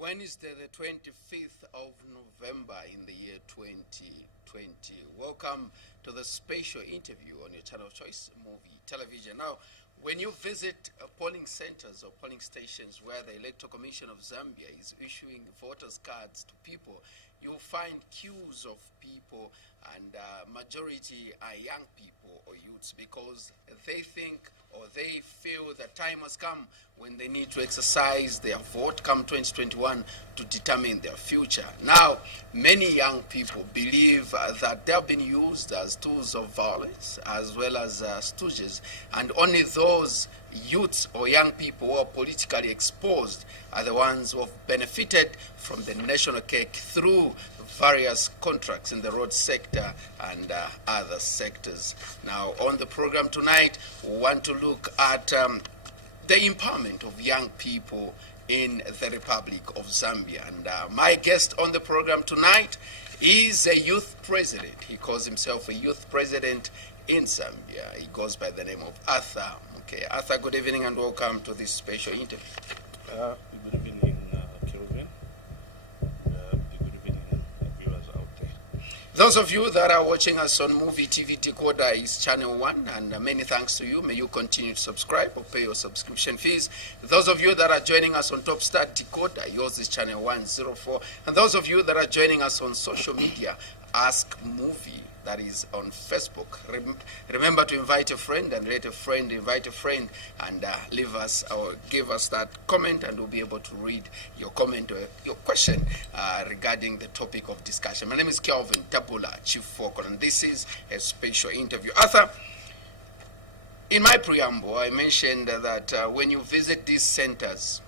Wednesday, the 25th of November in the year 2020. Welcome to the special interview on your channel of choice, Muvi Television. Now, when you visit polling centers or polling stations where the Electoral Commission of Zambia is issuing voters' cards to people, you'll find queues of people, and majority are young people or youths, because they think or they feel that time has come when they need to exercise their vote come 2021 to determine their future. Now, many young people believe that they have been used as tools of violence as well as stooges, and only those youths or young people who are politically exposed are the ones who have benefited from the national cake through various contracts in the road sector and other sectors. Now, on the program tonight, we want to look at the empowerment of young people in the Republic of Zambia. And my guest on the program tonight is a youth president. He calls himself a youth president in Zambia. He goes by the name of Arthur Mukeya. Arthur, good evening and welcome to this special interview. Good evening, Kelvin. Good evening, viewers out there. Those of you that are watching us on Muvi TV Decoder is channel 1, and many thanks to you. May you continue to subscribe or pay your subscription fees. Those of you that are joining us on Top Star Decoder, yours is channel 104. And those of you that are joining us on social media, Ask Muvi, that is on Facebook. Remember to invite a friend and let a friend invite a friend, and leave us or give us that comment, and we'll be able to read your comment or your question regarding the topic of discussion. My name is Kelvin Tabula, Chief Focal, and this is a special interview. Arthur, in my preamble, I mentioned that when you visit these centers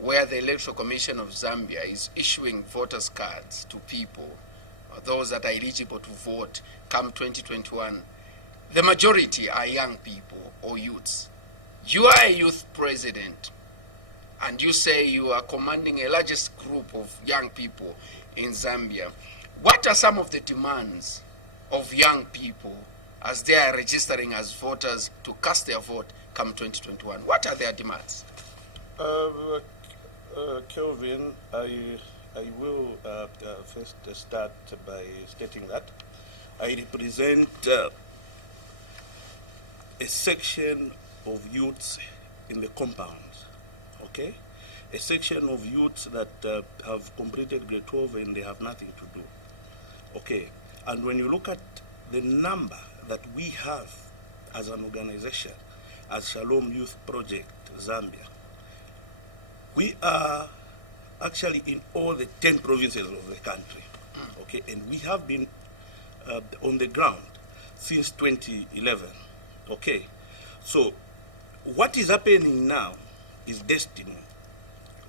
where the Electoral Commission of Zambia is issuing voters' cards to people, those that are eligible to vote come 2021, the majority are young people or youths. You are a youth president, and you say you are commanding a largest group of young people in Zambia. What are some of the demands of young people as they are registering as voters to cast their vote come 2021? What are their demands? Kelvin, I will first start by stating that I represent a section of youths in the compounds, okay? A section of youths that have completed grade 12 and they have nothing to do, okay? And when you look at the number that we have as an organization, as Shalom Youth Project Zambia, we are actually in all the 10 provinces of the country, okay? And we have been on the ground since 2011, okay? So what is happening now is destiny,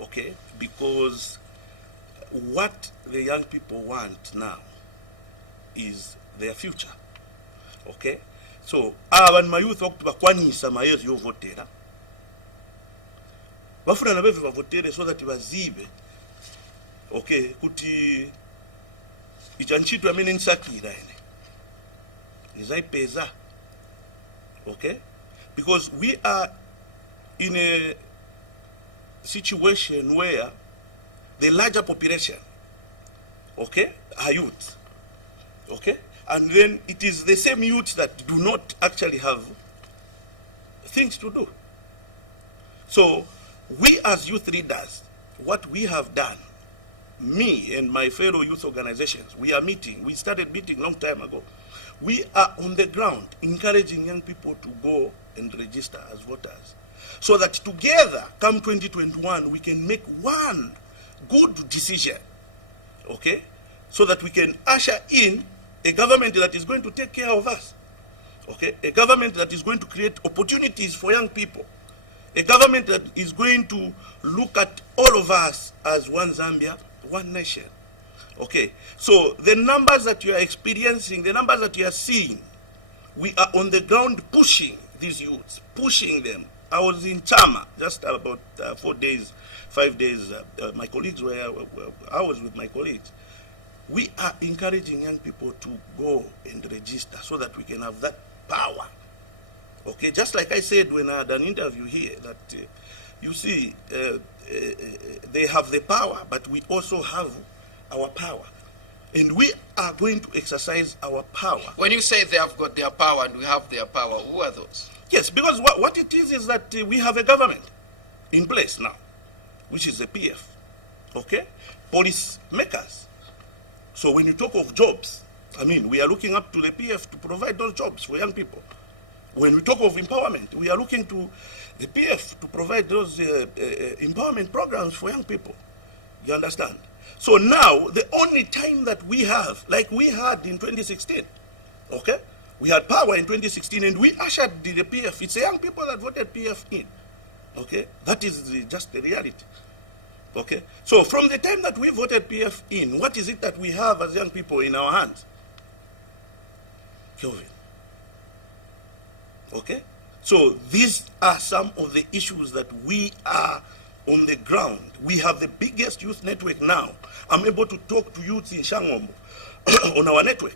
okay? Because what the young people want now is their future, okay? So abantu mayouth okubakwanisa mayezo yovotera bafuna nabeve bavotere so that bazibe, okay, kuti ichanchito amene nsakira ene nizaipeza, okay? Because we are in a situation where the larger population, okay, are youth, okay? And then it is the same youth that do not actually have things to do. So we as youth leaders, what we have done, me and my fellow youth organizations, we started meeting long time ago. We are on the ground encouraging young people to go and register as voters, so that together, come 2021, we can make one good decision, okay? So that we can usher in a government that is going to take care of us, okay? A government that is going to create opportunities for young people, a government that is going to look at all of us as one Zambia, one nation, okay? So the numbers that you are experiencing, the numbers that you are seeing, we are on the ground pushing these youths, pushing them. I was in Chama just about 4 days, 5 days. My colleagues were, I was with my colleagues. We are encouraging young people to go and register so that we can have that power. Okay, just like I said when I had an interview here, that you see, they have the power, but we also have our power. And we are going to exercise our power. When you say they have got their power and we have their power, who are those? Yes, because what it is that we have a government in place now, which is the PF, okay? Police makers. So when you talk of jobs, I mean, we are looking up to the PF to provide those jobs for young people. When we talk of empowerment, we are looking to the PF to provide those empowerment programs for young people. You understand? So now, the only time that we have, like we had in 2016, okay? We had power in 2016 and we ushered the PF. It's the young people that voted PF in, okay? That is just the reality, okay? So from the time that we voted PF in, what is it that we have as young people in our hands? Kelvin. Okay? So these are some of the issues that we are on the ground. We have the biggest youth network now. I'm able to talk to youths in Shangombo on our network.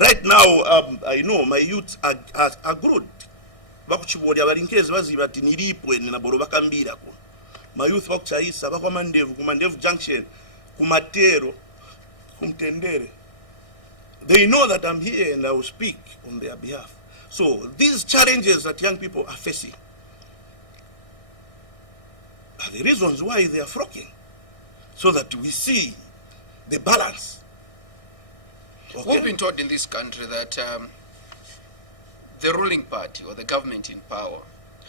Right now, I know my youths are good. Bakuchibodi abarinkezi bazibati nilipwe ninaboro bakambira ko. My youth bakuchaisa kumandevu junction, kumatero, kumtendere. They know that I'm here and I will speak on their behalf. So these challenges that young people are facing are the reasons why they are flocking, so that we see the balance. Okay? We've been taught in this country that the ruling party or the government in power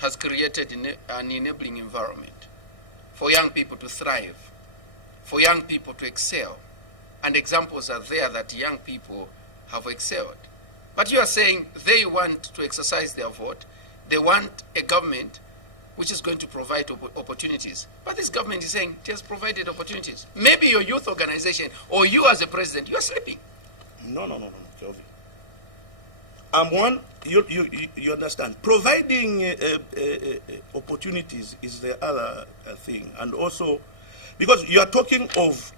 has created an enabling environment for young people to thrive, for young people to excel. And examples are there that young people have excelled. But you are saying they want to exercise their vote. They want a government which is going to provide opportunities. But this government is saying it has provided opportunities. Maybe your youth organization or you as a president, you are sleeping. No, Kelvin. I'm one, you understand. Providing opportunities is the other thing. And also, because you are talking of,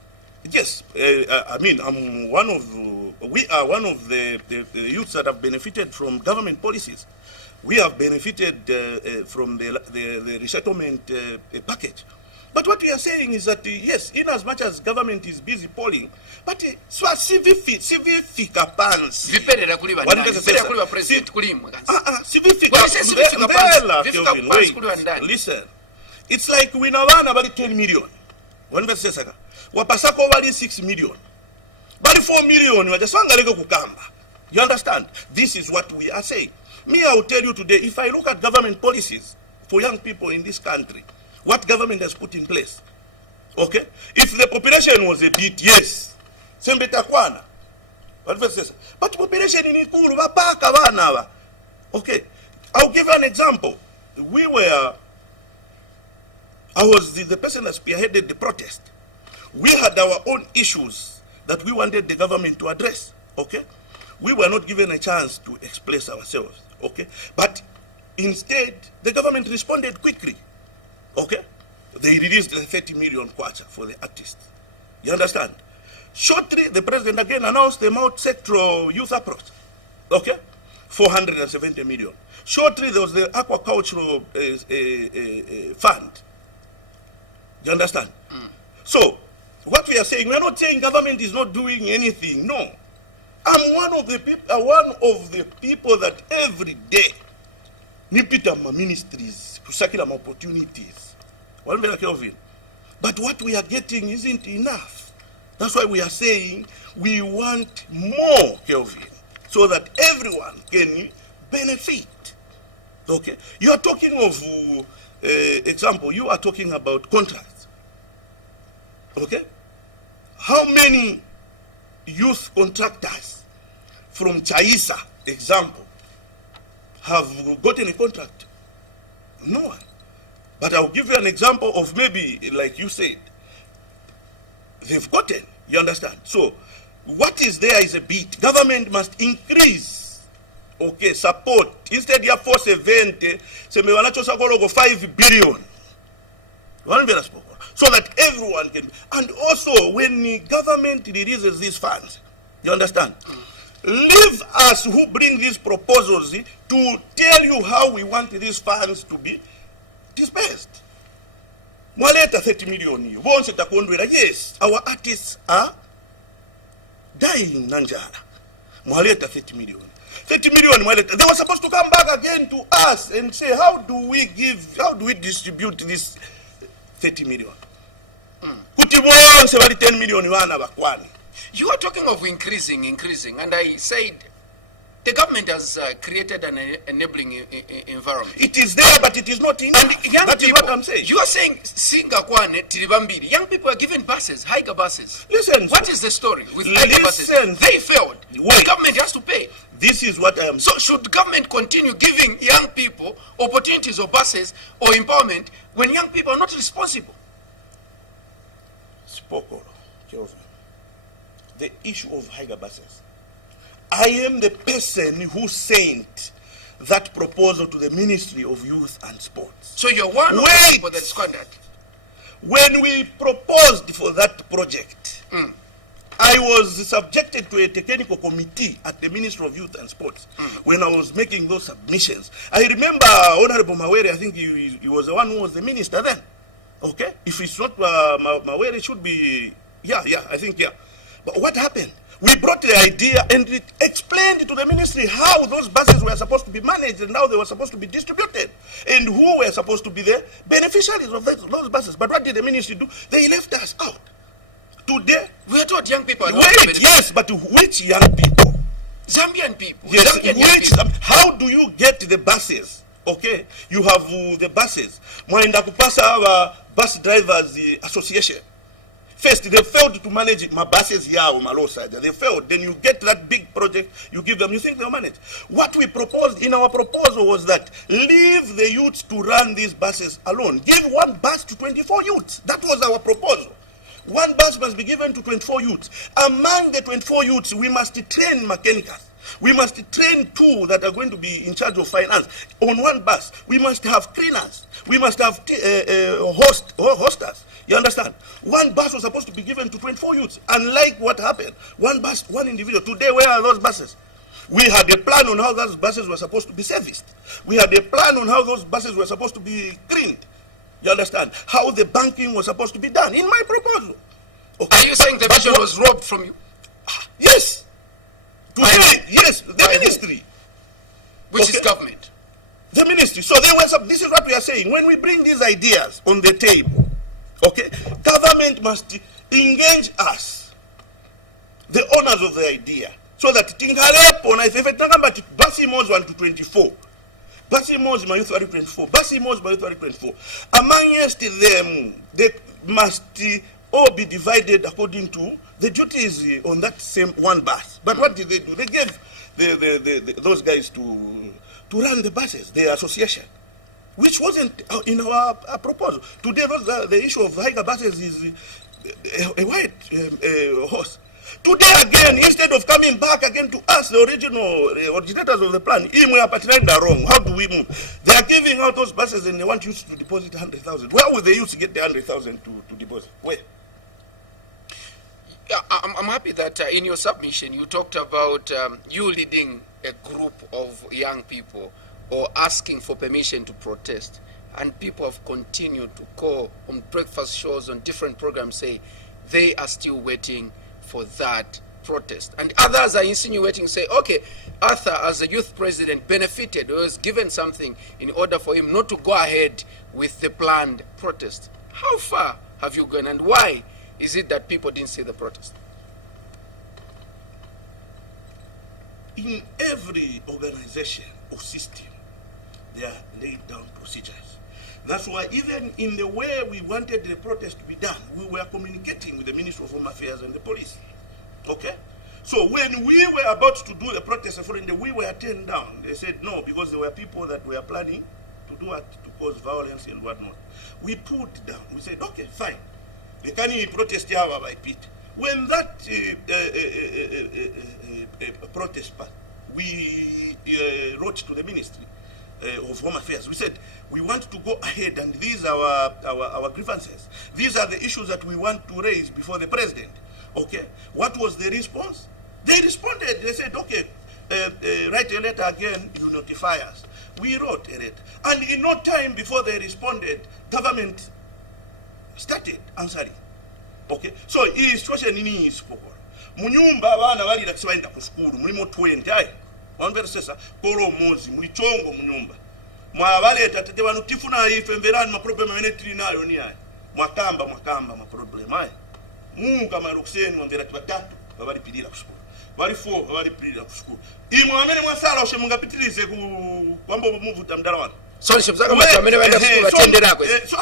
yes, I mean, we are one of the youths that have benefited from government policies. We have benefited from the resettlement package. But what we are saying is that, yes, in as much as government is busy polling, but civifica pansi. Listen, it's like we now run about 10 million. Wapasako wali 6 million. Bali 4 million, you understand? This is what we are saying. Me, I will tell you today, if I look at government policies for young people in this country, what government has put in place, okay? If the population was a bit, yes, but population in Ikuru, okay? I'll give you an example. I was the person that spearheaded the protest. We had our own issues that we wanted the government to address, okay? We were not given a chance to express ourselves, okay? But instead, the government responded quickly, okay? They released the 30 million kwacha for the artists. You understand? Shortly, the president again announced the multi-sectoral youth approach, okay? 470 million. Shortly, there was the aquacultural fund. You understand? So, what we are saying, we are not saying government is not doing anything. No. I'm one of the people that every day nipita ma ministries kusakila ma opportunities. But what we are getting isn't enough. That's why we are saying we want more, Kelvin, so that everyone can benefit. Okay? You are talking of example, you are talking about contracts. Okay? How many youth contractors from Chaisa, example, have gotten a contract? No one. But I'll give you an example of maybe, like you said, they've gotten, you understand? So, what is there is a bit. Government must increase, okay, support. Instead of 470, se me wanachosa go 5 billion. So that everyone can, and also when the government releases these funds, you understand? Leave us who bring these proposals to tell you how we want these funds to be dispersed. mwaleta 30 million yo bonse takondwera. Yes, our artists are dying nanjala. Mwaleta 30 million. 30 million mwaleta. They were supposed to come back again to us and say, how do we distribute this 30 million? Kuti bonse bali 10 million wana bakwani. You are talking of increasing, and I said the government has created an enabling environment. It is there, but it is not in. And young that people, is what I'm saying. You are saying Singa Kwane Tiribambiri. Young people are given buses, higher buses. Listen. What is the story with higher buses? They failed. Wait. The government has to pay. This is what I am. So should government continue giving young people opportunities of buses or empowerment when young people are not responsible? Spokolo, the issue of higher buses. I am the person who sent that proposal to the Ministry of Youth and Sports. So you're one of the people that squandered. When we proposed for that project, I was subjected to a technical committee at the Ministry of Youth and Sports when I was making those submissions. I remember Honorable Mawere, I think he was the one who was the minister then. Okay? If it's not Mawere, it should be, I think. But what happened? We brought the idea and it explained to the ministry how those buses were supposed to be managed and how they were supposed to be distributed and who were supposed to be the beneficiaries of those buses. But what did the ministry do? They left us out. Today, we are taught young people. Yes, but which young people? Zambian people. Yes, Zambian how do you get the buses? Okay, you have the buses. Mwaenda kupasa our bus drivers association. First, they failed to manage my buses here on my low side. They failed. Then you get that big project, you give them, you think they'll manage. What we proposed in our proposal was that leave the youths to run these buses alone. Give one bus to 24 youths. That was our proposal. One bus must be given to 24 youths. Among the 24 youths, we must train mechanics. We must train two that are going to be in charge of finance. On one bus, we must have cleaners. We must have hosters. You understand? One bus was supposed to be given to 24 youths. Unlike what happened, one bus, one individual. Today, where are those buses? We had a plan on how those buses were supposed to be serviced. We had a plan on how those buses were supposed to be cleaned. You understand? How the banking was supposed to be done in my proposal. Okay. Are you saying the vision was robbed from you? Yes. Today, yes, the ministry. Which is government? The ministry. So this is what we are saying. When we bring these ideas on the table, okay, government must engage us, the owners of the idea, so that Tingalepo, na if talking Basi Mos 1 to 24, Basi Mos my youth 24, Basi Mos my youth 24. Amongst them, they must all be divided according to the duties on that same one bus. But what did they do? They gave those guys to run the buses, the association, which wasn't in our proposal. Today, the issue of higher buses is a white horse. Today again, instead of coming back again to us, the originators of the plan, we are patrolling wrong. How do we move? They are giving out those buses and they want youth to deposit 100,000. Where would the youth get the 100,000 to deposit? Where? I'm happy that in your submission you talked about you leading a group of young people or asking for permission to protest, and people have continued to call on breakfast shows, on different programs, say they are still waiting for that protest. And others are insinuating, say, okay, Arthur as a youth president benefited or was given something in order for him not to go ahead with the planned protest. How far have you gone, and why is it that people didn't see the protest? In every organization or system, there are laid down procedures. That's why even in the way we wanted the protest to be done, we were communicating with the Ministry of Home Affairs and the police. Okay? So when we were about to do the protest, we were turned down. They said no, because there were people that were planning to do it, to cause violence and whatnot. We pulled down. We said, okay, fine. They can't protest here by Pete. When that protest passed, we wrote to the Ministry of Home Affairs. We said, we want to go ahead, and these are our grievances. These are the issues that we want to raise before the president. Okay? What was the response? They responded. They said, okay, write a letter again, you notify us. We wrote a letter. And in no time before they responded, government started answering. Okay, so hii situation nini isipokuwa munyumba abana balira kisabainda ku school mulimo 20 ayi wambere sesa kolo mozi mulichongo munyumba mwabaleta tete banu tifuna ife mverani ma problem menetri nayo ni ayi mwakamba ma problem ayi munga marukseni wambera batatu babali pilira ku school bali 4 babali pilira ku school imwamene mwasala oshe mungapitilize ku kwambo muvuta mdalawana so shibzaka batamene baenda school batendera ko so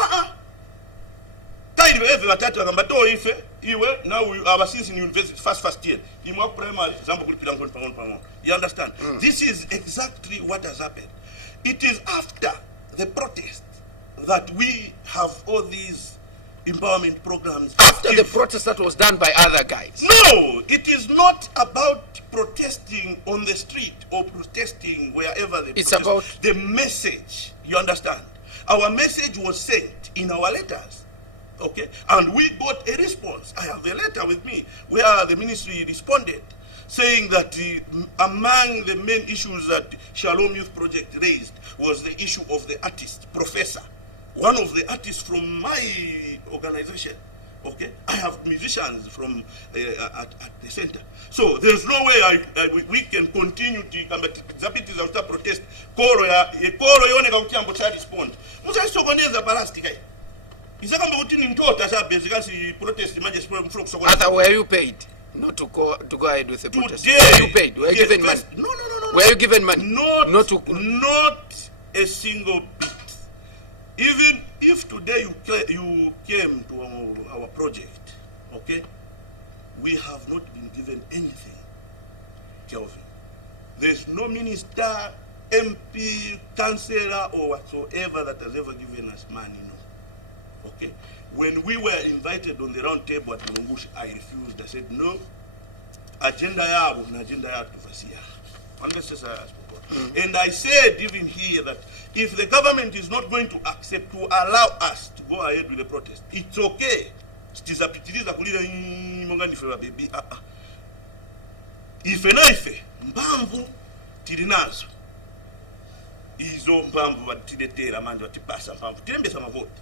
tairi beve batatu agamba to ife iwe now abasinsi in university first year imwa primary zambo kulipira ngoni pangoni you understand this is exactly what has happened. It is after the protest that we have all these empowerment programs. After the protest that was done by other guys. No, it is not about protesting on the street or protesting wherever they it's protest. About the message, you understand? Our message was sent in our letters. Okay, and we got a response. I have the letter with me where the ministry responded, saying that among the main issues that Shalom Youth Project raised was the issue of the artist, professor, one of the artists from my organization. Okay, I have musicians from at the center, so there's no way we can continue to protest. Koro yone kautiambo cha respond. Musa sogoneza parastika. Arthur, were you paid not to go ahead with the protest? Were you paid? Were you given money? No. Were you given money? Not a single bit. Even if today you came to our project, okay, we have not been given anything, Kelvin. There's no minister, MP, councillor, or whatsoever that has ever given us money. Okay, when we were invited on the round table at Mulungushi, I refused. I said no. Agenda yabo na agenda ya tuvasia. And I said even here that if the government is not going to accept to allow us to go ahead with the protest, it's okay. Stizapitiliza kulira mongani fe baby. Ife na ife mbamvu tilinazo. Izo mbamvu batiletera manje batipasa mbamvu. Tilembesa mavote.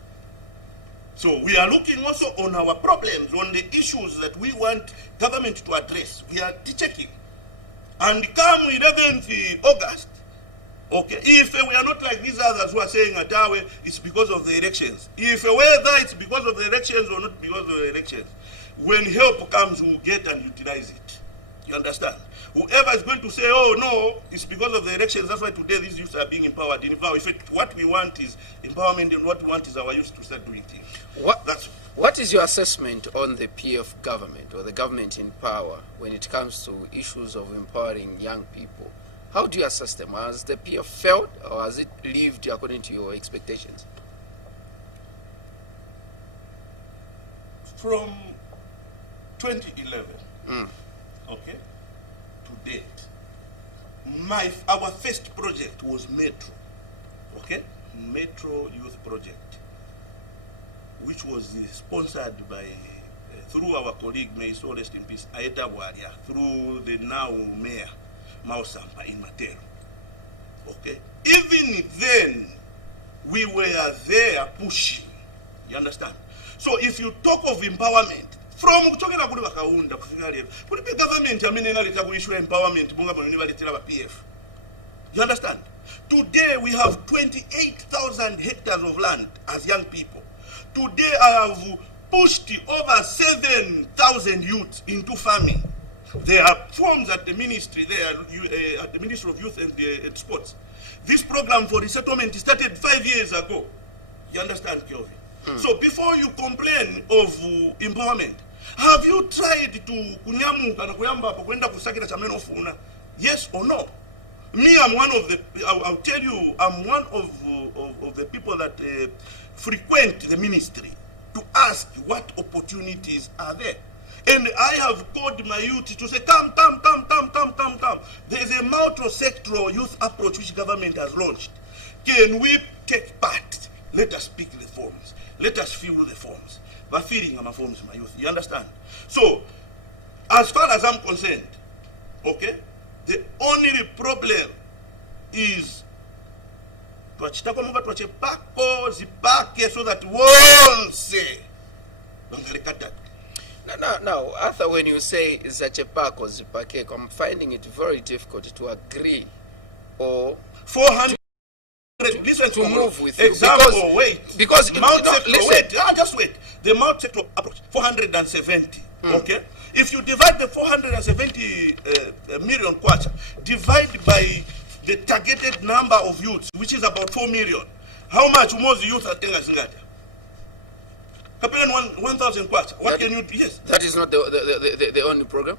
So we are looking also on our problems, on the issues that we want government to address. We are checking. And come 11th August, okay, if we are not like these others who are saying Atawe, it's because of the elections. If whether it's because of the elections or not because of the elections, when help comes, we'll get and utilize it. You understand? Whoever is going to say, oh no, it's because of the elections, that's why today these youths are being empowered. In fact, what we want is empowerment, and what we want is our youth to start doing things. What is your assessment on the PF government or the government in power when it comes to issues of empowering young people? How do you assess them? Has the PF failed or has it lived according to your expectations? From 2011, okay, to date, our first project was Metro, okay, Metro Youth Project, which was sponsored by, through our colleague, may so rest in peace, Aeta Waria, through the now mayor, Mao Sampa in Matero. Okay? Even then, we were there pushing. You understand? So if you talk of empowerment, from talking about the government, I mean, issue empowerment, PF. You understand? Today we have 28,000 hectares of land as young people. Today I have pushed over 7,000 youths into farming. There are forms at the ministry there, at the Ministry of Youth and Sports. This program for resettlement started 5 years ago. You understand, Kelvin? So before you complain of empowerment, have you tried to kunyamuka na kuyamba kwenda kusakira chameno funa? Yes or no? Me, I'm one of the, I'll tell you, I'm one of the people that frequent the ministry to ask what opportunities are there. And I have called my youth to say, come. There's a multi-sectoral youth approach which government has launched. Can we take part? Let us pick the forms. Let us fill the forms. But filling my forms, my youth. You understand? So, as far as I'm concerned, okay, the only problem is so that once Now, Arthur, when you say Zachepak or Zipakek, I'm finding it very difficult to agree or 400. Listen to move with example. You. Because Mount sector, wait, just wait. The Mount sector approach 470. Okay, if you divide the 470 million kwacha, divide by the targeted number of youths, which is about 4 million, how much most youth are taking Zingata? Kapelen 1,000 kwacha. What can you do? Yes. That is not the only program.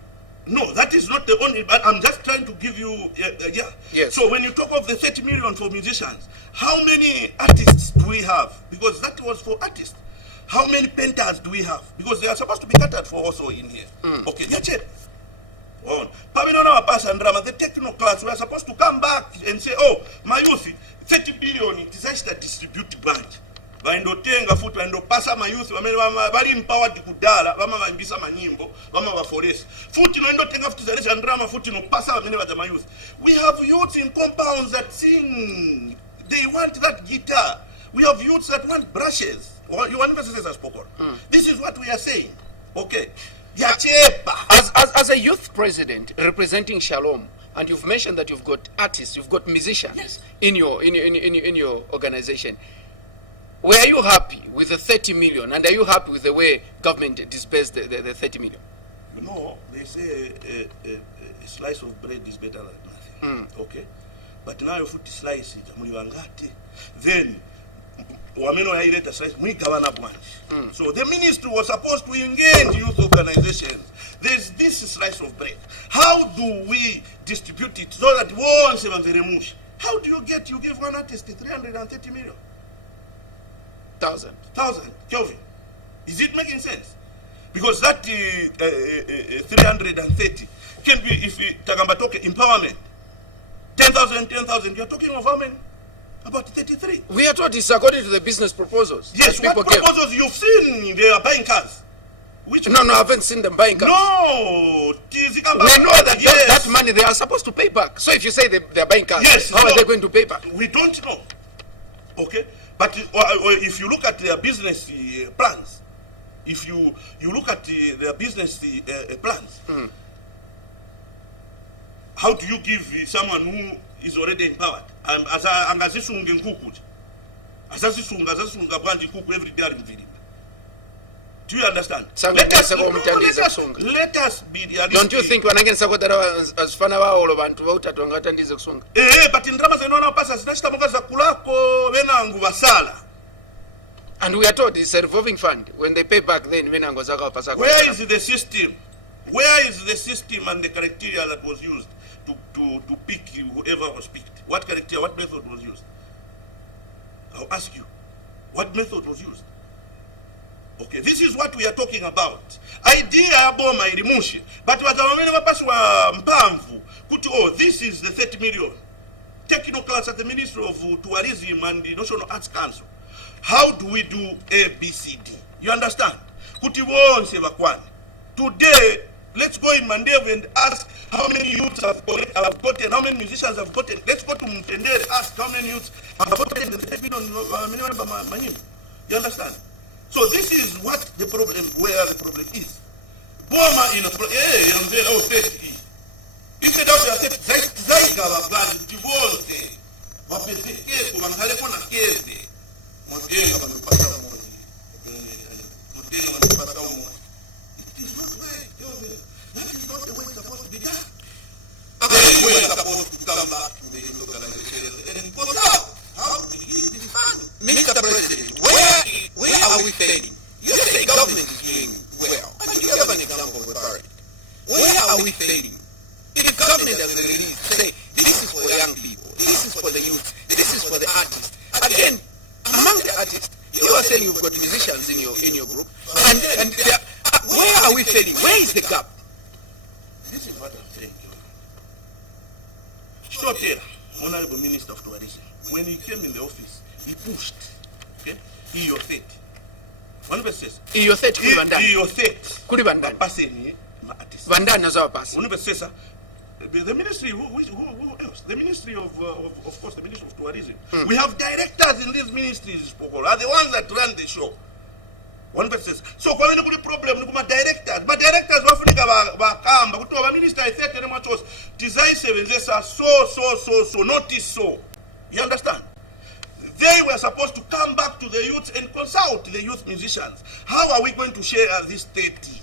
No, that is not the only, but I'm just trying to give you, yeah. Yes. So when you talk of the 30 million for musicians, how many artists do we have? Because that was for artists. How many painters do we have? Because they are supposed to be catered for also in here. Okay, that's it. The techno class, we are supposed to come back and say, oh, my youth, 30 billion, it is actually a distribute branch. Vaindotenga futhi vaindopasa mayouth vamene vari empowered kudala vama vaimbisa manyimbo vama vaforesa futhi noindotenga futhi zare zvandrama futhi nopasa vamene vadza mayouth. We have youths in compounds that sing, they want that guitar. We have youths that want brushes. You want to say spoken. This is what we are saying. Okay. As a youth president representing Shalom, and you've mentioned that you've got artists, you've got musicians, yes, in your organization. Were you happy with the 30 million, and are you happy with the way government dispersed the 30 million? You know, they say a slice of bread is better than nothing. Okay? But now you put the slice, then so the ministry was supposed to engage youth organizations. There's this slice of bread. How do we distribute it so that once they remove? How do you give one artist 330 million? Thousand, Kelvin. Is it making sense? Because that 330 can be, if we talk about empowerment, 10,000, you're talking of how many? About 33. We are told it's according to the business proposals. Yes, what proposals you've seen? They are buying cars. Which no, I haven't seen them buying cars. No, we know that that money they are supposed to pay back. So if you say they are buying cars, yes, how are they going to pay back? We don't know. Okay. But if you look at their business plans, if you look at their business plans, how do you give someone who is already empowered? Every day. Do you understand? Let us be realistic. Don't you think when I get but in and we are told it's a revolving fund. When they pay back, then where is the system? Where is the system and the criteria that was used to pick whoever was picked? What criteria, what method was used? I'll ask you, what method was used? Okay, this is what we are talking about. Idea boma ilimushi, but wazawamene wapaswa mpamvu kuti oh, this is the 30 million. Technical class at the Ministry of Tourism and the National Arts Council. How do we do A, B, C, D? You understand? Kuti wonse vakwani. Today, let's go in Mandeva and ask how many youths have gotten, how many musicians have gotten. Let's go to Mutendere, ask how many youths have gotten the 30 million. You understand? So this is what the problem, where the problem is. Boma in a problem, instead of that, Zaigava plan, divorce, Wapese, Kumangalekona Kese, Modena, and Patamon, Modena, and Patamon. It is not right, that is not the way it's supposed to be done. We are supposed to come back to the organization and put out how we use this fund. Mr. President, where are we failing? You say government is doing well. I can give an example with Barrett. Where are we failing? If government has really say, this is for young people, this is for the youth, this is for the artists. Again, among the artists, you are saying you've got musicians in your group, and where are we failing? Where is the gap? This is what I'm saying to you. Stotera, Honorable Minister of Tourism, when he came in the office, he pushed. Okay? Iyo 30. One verse says. Iyo 30 kuli bandani. Iyo 30. Kuli bandani. Paseni ma artists. Bandani nazo pasi. One verse says. The ministry, who else? The ministry of course, the Ministry of Tourism. We have directors in these ministries, are the ones that run the show. One person says, so kwa nini kuli problem nikuma directors. Ma directors wafunika bakamba kutoa ba minister ithete na machos. Tizai sevenzesa so notice so. You understand? They were supposed to come back to the youth and consult the youth musicians. How are we going to share this 30?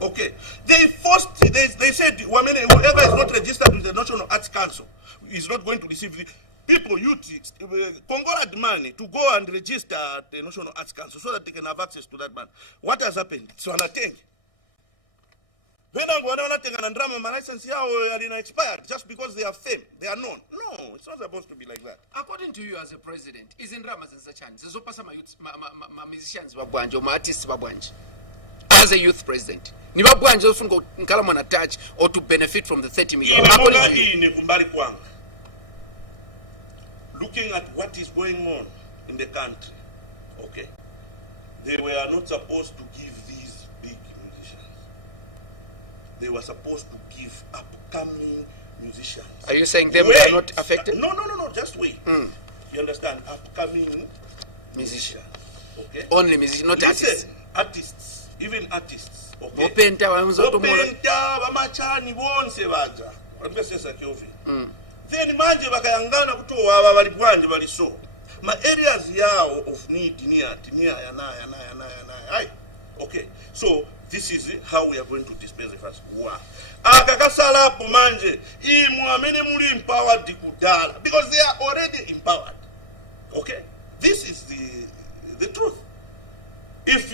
Okay. They said whoever is not registered with the National Arts Council is not going to receive the people, youth. Congo had money to go and register at the National Arts Council so that they can have access to that money. What has happened? So thing. When my license are expired just because they are fame, they are known. No, it's not supposed to be like that. According to you as a president, isn't Rama's a chance? My musicians babwanjo, my artists babwanjo. As a youth president, ni babwanjo fungo nkala attach or to benefit from the 30 million. Looking at what is going on in the country, okay, they were not supposed to give these big musicians. They were supposed to give upcoming musicians. Are you saying they are not affected? No, just wait. You understand? Upcoming musicians. Okay? Only musicians, not artists. Artists, even artists. Okay? Openta, Bamachani, bonse baja. Then manje bakayangana kutoa aba balipwanje baliso. Ma areas yao of need near yana. Okay. So this is how we are going to dispense the first one. Akakasala po manje imwamene muli empowered kudala because they are already empowered. Okay? This is the truth. If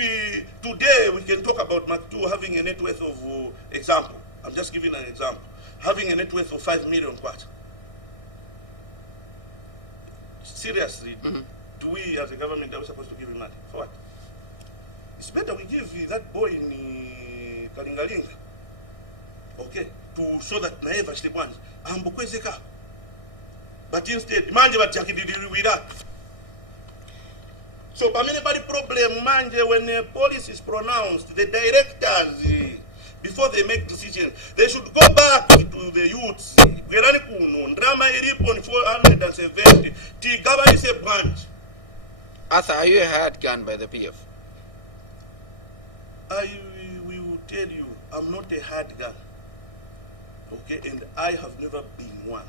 today we can talk about Mark II having a net worth of example. I'm just giving an example. Having a net worth of 5 million what? Seriously, do we as a government are we supposed to give him money? For what? It's better we give that boy in Kalingalinga, okay, to so that naeva shlebwanje ambukwezeka. But instead, manje batyakidiri with that. So, bali problem manje when a policy is pronounced, the directors before they make decisions, they should go back to the youths. Gerani kuno, drama iripon 470. Tigaba is a branch. Arthur, are you a hired gun by the PF? We will tell you, I'm not a hard gun. Okay, and I have never been one.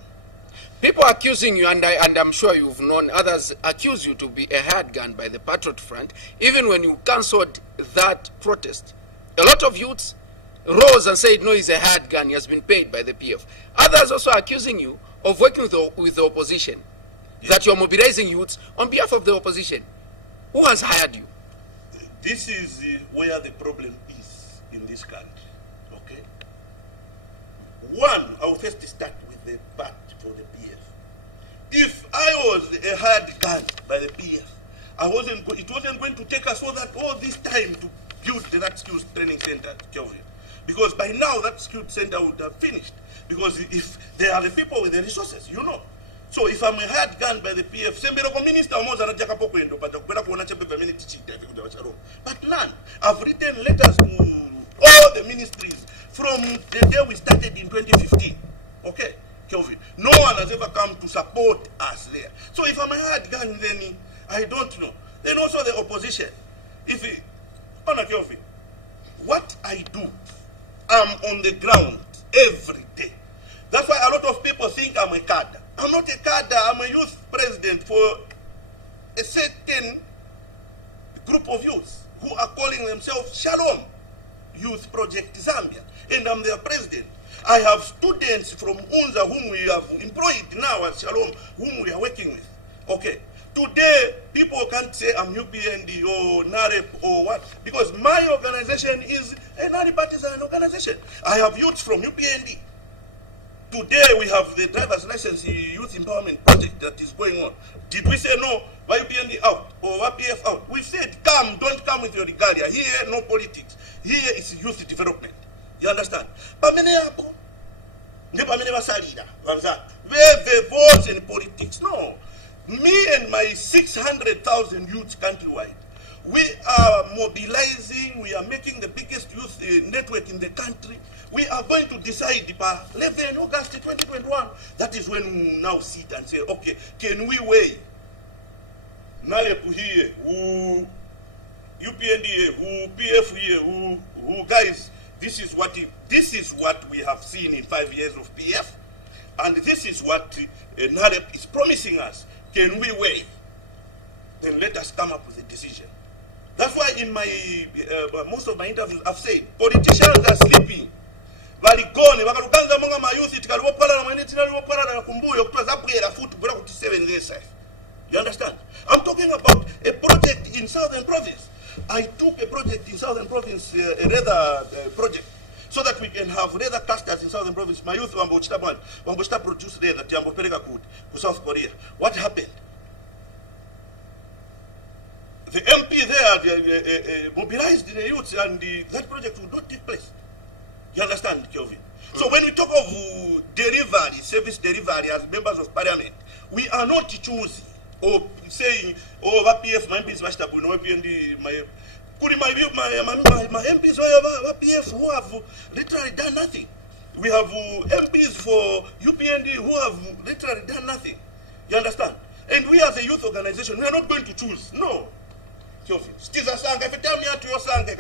People accusing you, and I'm sure you've known others accuse you to be a hired gun by the Patriot Front, even when you cancelled that protest. A lot of youths rose and said, no, he's a hired gun, he has been paid by the PF. Others also accusing you of working with the opposition, yes, that you're mobilizing youths on behalf of the opposition. Who has hired you? This is where the problem is in this country, okay? One, I will first start with the part for the PF. If I was a hired gun by the PF, it wasn't going to take us all this time to build that skills training center, Kelvin. Because by now that skilled center would have finished. Because if they are the people with the resources, you know. So if I'm a hired gun by the PF, but none. I've written letters to all the ministries from the day we started in 2015. Okay, Kelvin. No one has ever come to support us there. So if I'm a hired gun, then I don't know. Then also the opposition. Kelvin, what I do, I'm on the ground every day. That's why a lot of people think I'm a cadre. I'm not a cadre, I'm a youth president for a certain group of youths who are calling themselves Shalom Youth Project Zambia. And I'm their president. I have students from UNZA whom we have employed now at Shalom, whom we are working with. Okay. Today, people can't say I'm UPND or NAREP or what, because my organization is a non-partisan organization. I have youths from UPND. Today, we have the driver's license youth empowerment project that is going on. Did we say no, why UPND out or YPF out? We said, come, don't come with your regalia. Here, no politics. Here is youth development. You understand? Where the votes in politics? No. Me and my 600,000 youths countrywide, we are mobilizing, we are making the biggest youth network in the country. We are going to decide by 11 August 2021. That is when we now sit and say, okay, can we weigh Nalepu here, UPND here, who PF here, who guys, this is what we have seen in 5 years of PF, and this is what NAREP is promising us. Can we wait? Then let us come up with a decision. That's why in my most of my interviews I've said politicians are sleeping. Valigone vakalukanza monga mayuthi tikalopala na mwene tinalopala na kumbuyo kutoza bwera futu bwera kuti 7 days. You understand? I'm talking about a project in Southern Province. I took a project in Southern Province, a leather project, so that we can have leather clusters in Southern Province. My youth wambochita produce leather jambo pereka good to South Korea. What happened? The MP there mobilized the youth, and that project would not take place. You understand, Kelvin? So when we talk of delivery, service delivery as members of parliament, we are not choosing or saying, oh, PF, my MPs, my PND, my MPs, PF, who have literally done nothing. We have MPs for UPND who have literally done nothing. You understand? And we as a youth organization, we are not going to choose. No. Tiza sanga, if you tell me how to your sanga,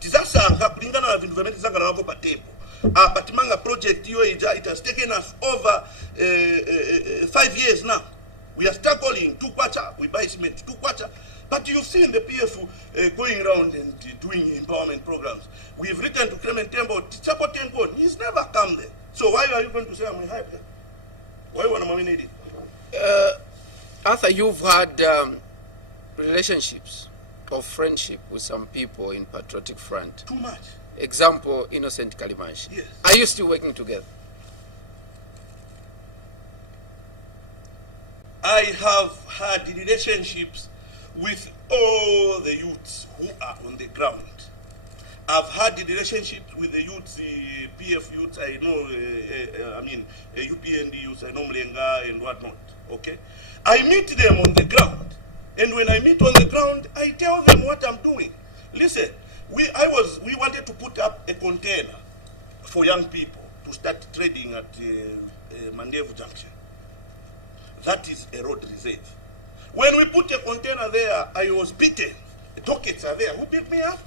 Tiza sanga, kulingana na vindu vemeti sanga na wako patebo. Patimanga project it has taken us over 5 years now. We are struggling, 2 kwacha, we buy cement, 2 kwacha. But you've seen the PF going around and doing empowerment programs. We've written to Clement Tembo, Tichapo Tenko, he's never come there. So why are you going to say I'm a hype? Why you want to nominate it? Arthur, you've had relationships of friendship with some people in Patriotic Front. Too much. Example, Innocent Kalimanshi. Yes. Are you still working together? I have had relationships with all the youths who are on the ground. I've had the relationship with the youths, PF youths, I know, UPND youths, I know Mlenga and whatnot, okay? I meet them on the ground. And when I meet on the ground, I tell them what I'm doing. Listen, we wanted to put up a container for young people to start trading at Mandevu Junction. That is a road reserve. When we put a container there, I was beaten. The dockets are there. Who picked me up?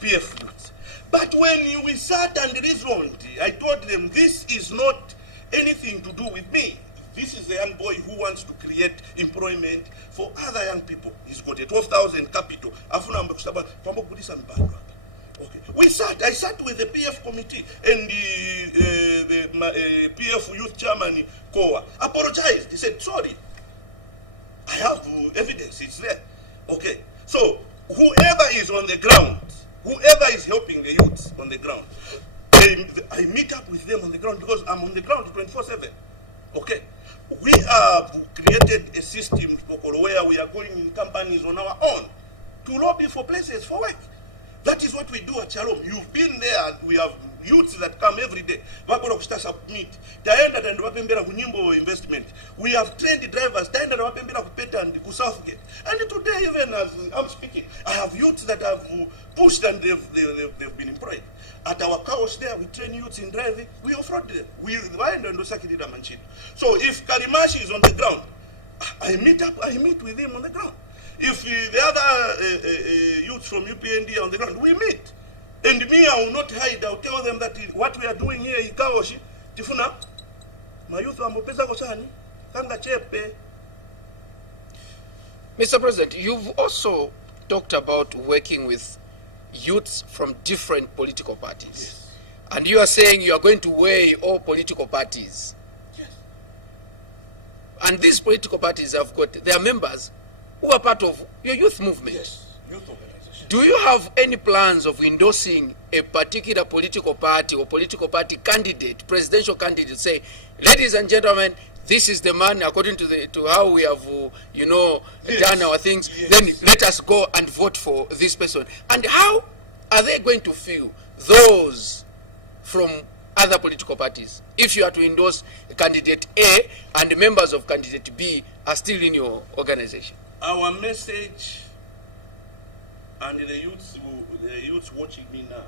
PF youths. But when we sat and reasoned, I told them this is not anything to do with me. This is a young boy who wants to create employment for other young people. He's got a 12,000 capital. Okay. I sat with the PF committee and the PF youth chairman, Koa, apologized. He said, sorry, I have evidence, it's there. Okay. So whoever is on the ground, whoever is helping the youths on the ground, I meet up with them on the ground because I'm on the ground 24/7. Okay. We have created a system where we are going in companies on our own to lobby for places for work. That is what we do at Shalom. You've been there. We have youths that come every day. Submit. Investment. We have trained drivers. And today, even as I'm speaking, I have youths that have pushed and they've been employed. At our cows there, we train youths in driving. We off-road them. So if Kalimashi is on the ground, I meet with him on the ground. If the other youths from UPND are on the ground, we meet. And me, I will not hide. I will tell them that what we are doing here in Kaoshi, Tifuna, my youth are Mopeza Kosani, Kanga Chepe. Mr. President, you've also talked about working with youths from different political parties. Yes. And you are saying you are going to weigh all political parties. Yes. And these political parties have got their members who are part of your youth movement. Yes, youth organization. Do you have any plans of endorsing a particular political party or political party candidate, presidential candidate, say, ladies and gentlemen, this is the man according to how we have, yes, done our things. Yes. Then let us go and vote for this person. And how are they going to feel, those from other political parties, if you are to endorse candidate A and members of candidate B are still in your organization? Our message, and the youths watching me now,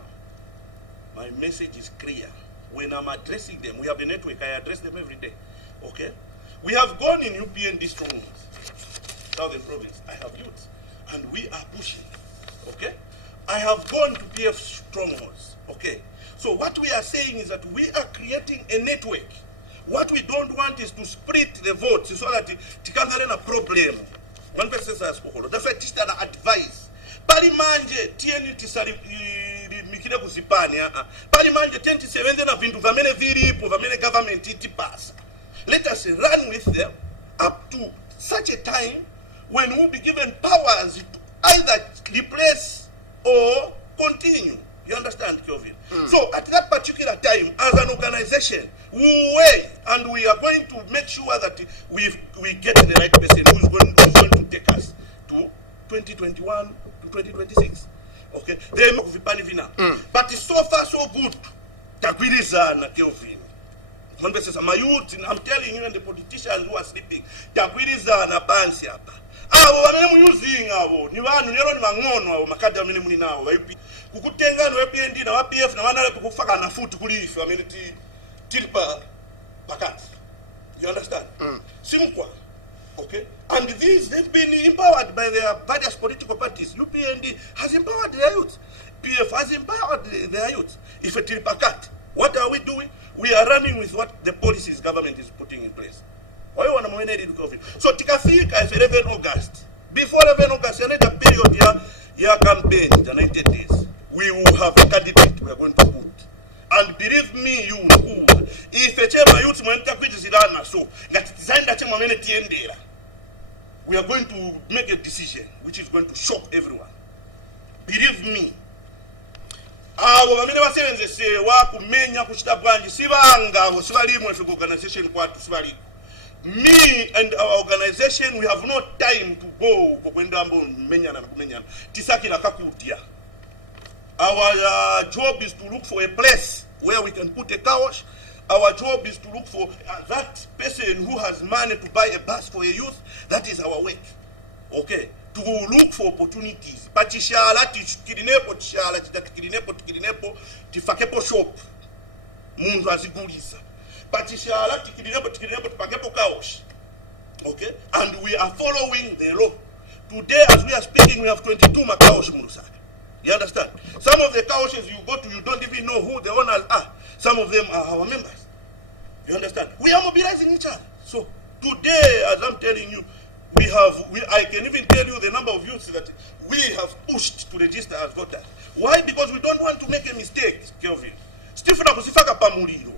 my message is clear. When I'm addressing them, we have a network, I address them every day. Okay? We have gone in UPND strongholds, Southern Province. I have youths. I and we are pushing. Okay? I have gone to PF strongholds. Okay? So what we are saying is that we are creating a network. What we don't want is to split the votes so that tikangale na problem. One person says, that's why teacher advise. Pali manje tieni tisali mikile kusipani. Pali manje tieni tisevende na vindu vamene vilipo vamene government iti pasa. Let us run with them up to such a time when we'll be given powers to either replace or continue. You understand, Kelvin? So at that particular time, as an organization, we weigh and we are going to make sure that we get the right person who's going to take us to 2021 to 2026. Okay? But so far so good. Tagwirizana, Kelvin. One person says, my youth, I'm telling you, and the politicians who are sleeping, Tagwirizana pansi hapa. Wamene using abo ni wanu lero ni mangono abo makadi wamene muli nawo waipi kukutenga no WPND na WPF na wana kufaka na futu kulifi wamene tilpa pakati. You understand? Simkwa. Okay? And these, they've been empowered by their various political parties. UPND has empowered their youth. PF has empowered their youth. If a tilpakat, what are we doing? We are running with what the policies government is putting in place. So tikafika if 11 August. Before 11 August, another period ya campaign, the 90 days. We will have a candidate we are going to put. And believe me, you will. If a chema youth mwenta kwijizidana so, that design that chema mene tiendera. We are going to make a decision which is going to shock everyone. Believe me. Wamene wasebenze se wakumenya kuchita bwanji sibanga sibalimu efe organization kwatu sibalimu. Me and our organization, we have no time to go tisaki na kakutia. Our job is to look for a place where we can put a couch. Our job is to look for that person who has money to buy a bus for a youth. That is our work. Okay? To look for opportunities. Patishala tikirinepo tishala tikirinepo tifakepo shop. Mungu azigulisa. Okay? And we are following the law. Today, as we are speaking, we have 22 Makaosh Murusaka. You understand? Some of the couches you go to, you don't even know who the owners are. Some of them are our members. You understand? We are mobilizing each other. So, today, as I'm telling you, I can even tell you the number of youths that we have pushed to register as voters. Why? Because we don't want to make a mistake, Kelvin. Stephen Akusifaka Pamuliro.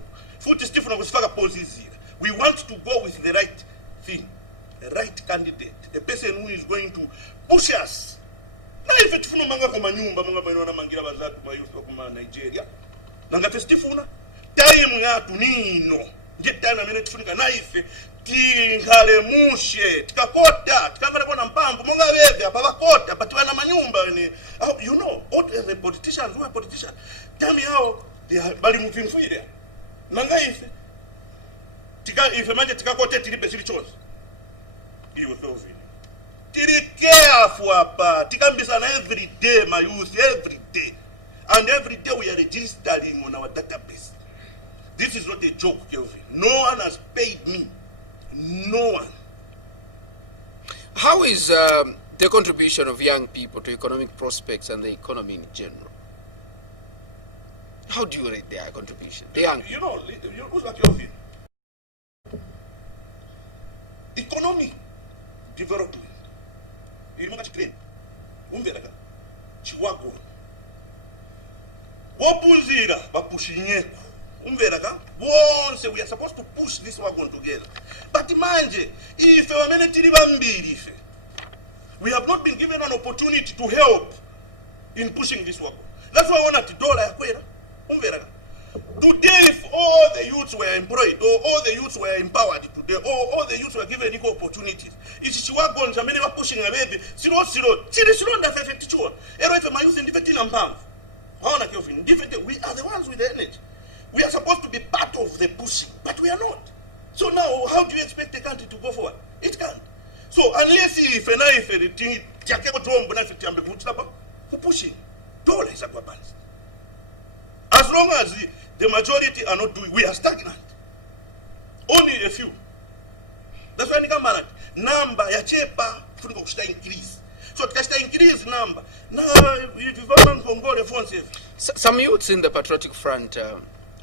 We want to go with the right thing, the right candidate, a person who is going to push us. Na ife tifuna manga kwa nyumba manga baina mangira bazatu mayufu kwa Nigeria. Nanga festifuna time yatu nino. Nje tana mene tifunika na ife tingale mushe tikakota tikangale bona mpambo monga bebe apabakota patiwa na manyumba ni. You know, all the politicians who are politicians, time yao bali mufimfuire. Nanga ife ife manje tikakote tilipe sili chose iliwe Kelvin tili careful hapa tikambisa na every day my youth, every day, and every day we are registering on our database. This is not a joke, Kelvin. No one has paid me. No one. How is the contribution of young people to economic prospects and the economy in general? How do you rate their contribution? You know, who's like Kelvin? Economy development. You know what you Umveraka. Chiwako. Wapunzira bapushinyeko. Umveraka. Once we are supposed to push this wagon together. But manje, if we have not been given an opportunity to help in pushing this wagon. That's why I want to $1 Today, if all the youths were employed, or all the youths were empowered today, or all the youths were given equal opportunities, it's Chiwagon, Jamaica pushing a baby, zero, and the 52. If my youth in defecting and pound. We are the ones with the energy. We are supposed to be part of the pushing, but we are not. So now, how do you expect the country to go forward? It can't. So, unless if the thing, who pushing, $1 is a balance. As long as the majority are not doing, we are stagnant. Only a few. That's why Nikambarat number ya chepa funiko kushita increase. So tikachita increase number na ivana Kongole phone save. Some youths in the Patriotic Front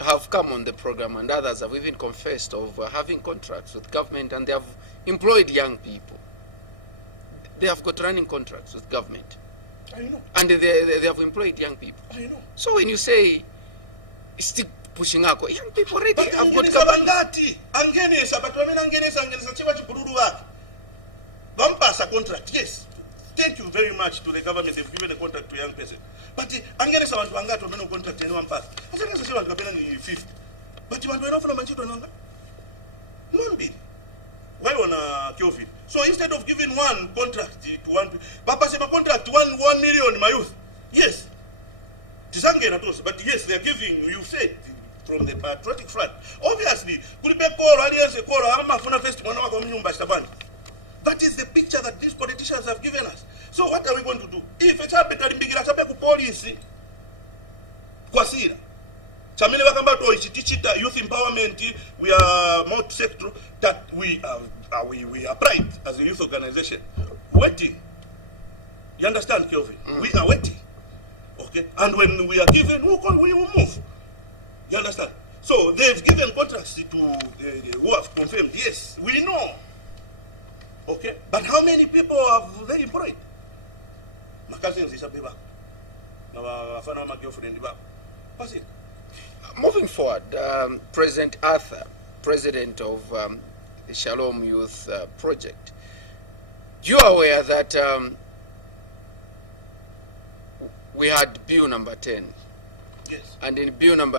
have come on the program, and others have even confessed of having contracts with government, and they have employed young people. They have got running contracts with government. I know. And they have employed young people. I know. So when you say still pushing up, young people already but have got capacity. Angenesa, but when angenesa chiva chipururu wake. Vampasa contract, yes. Thank you very much to the government. They've given a contract to a young person. But angenesa vantu vangati vamene contract yani vampasa. Asanga sisi vantu kapena ni 50. But vantu vanofuna manchito nanga. Mwambili. Why wanna Kelvin? So instead of giving one contract to one, Papa say contract 1 million my youth. Yes. But yes, they are giving, you said, from the Patriotic Front. Obviously, that is the picture that these politicians have given us. So what are we going to do? If it's happened to policy, Kwasira. Chamile wakamba to ichitichita youth empowerment, we are multi-sector, that we are pride as a youth organization. Waiting. You understand, Kelvin? We are waiting. Okay? And when we are given, we will move. You understand? So they've given contracts to who have confirmed, yes, we know. Okay? But how many people have they employed? My cousins is a baby. Now, my girlfriend, what's it? Moving forward, President Arthur, president of the Shalom Youth Project, you are aware that we had bill number 10. Yes. And in bill number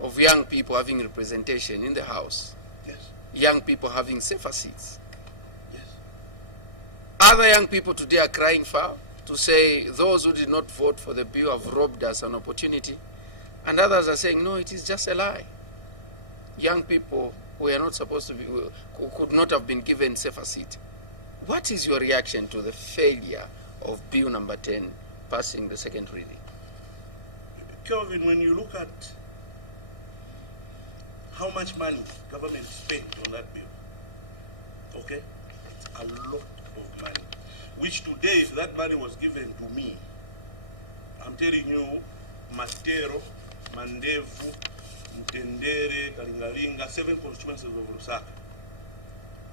of young people having representation in the House. Yes. Young people having safer seats. Yes. Other young people today are crying foul to say those who did not vote for the bill have robbed us an opportunity. And others are saying, no, it is just a lie. Young people who are not supposed to be, who could not have been given safer seat. What is your reaction to the failure of bill number 10 passing the second reading? Kelvin, when you look at how much money government spent on that bill, okay, it's a lot of money, which today, if that money was given to me, I'm telling you, Matero, Mandevu, Mtendere, Kalingalinga, 7 constituencies of Lusaka,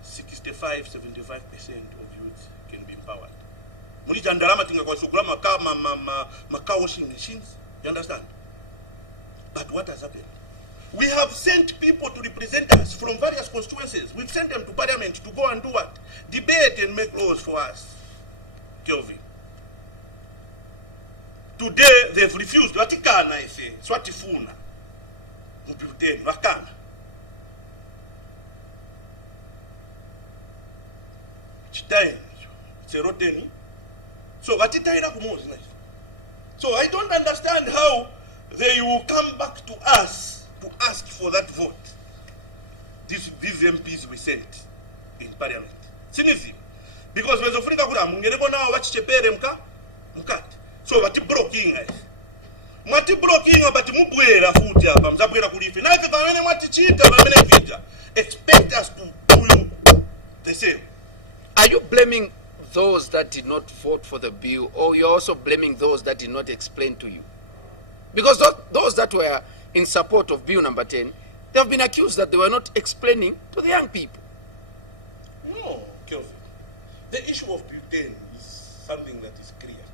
75% of youth can be empowered. Mulija ndalama tinga kwa sukula maka washing machines. You understand? But what has happened? We have sent people to represent us from various constituencies. We've sent them to parliament to go and do what? Debate and make laws for us. Kelvin. Today they've refused. Watikana ife, swatifuna. Mupiluteni, wakana. Chitaini, cheroteni. So watitaina kumozi na ife. So I don't understand how they will come back to us to ask for that vote. These MPs we sent in parliament. Sinizi. Because when Zofunika kula mungereko nao wachichepere mkati. So wati blocking guys. Mwati blocking but mubwera futi hapa mzabwera kulifi. Na ife bamene mwati chita bamene vita. Expect us to do the same. Are you blaming those that did not vote for the bill, or you're also blaming those that did not explain to you? Because those that were in support of bill number 10, they have been accused that they were not explaining to the young people. No, Kelvin. The issue of bill 10 is something that is clear.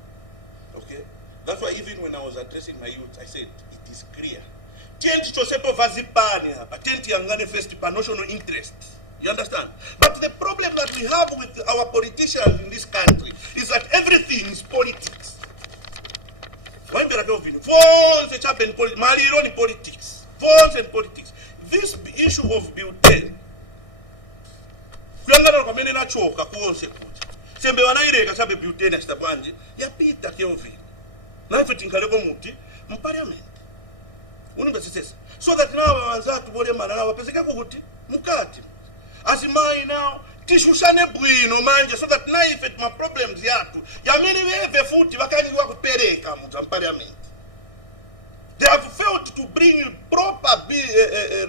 Okay? That's why even when I was addressing my youth, I said, it is clear. Tienti chosepo vazipani hapa, tienti yangane festi pa national interest. You understand? But the problem that we have with our politicians in this country is that everything is politics. Phones and politics. Phones and politics. This issue of bill 10, kuyangana kamene na choka kuonse kuja. Sembe wanaireka sabe bill 10 asitabwanje, yapita Kelvin. Na ife tinkaleko muti, parliament. Unimba so that now wanzatu bole malala wapezeka kuhuti, mukati. As mine now, tishushane bwino manje so that now if it my problems yatu. Yamini weve futi wakani wakupereka mu parliament. They have failed to bring proper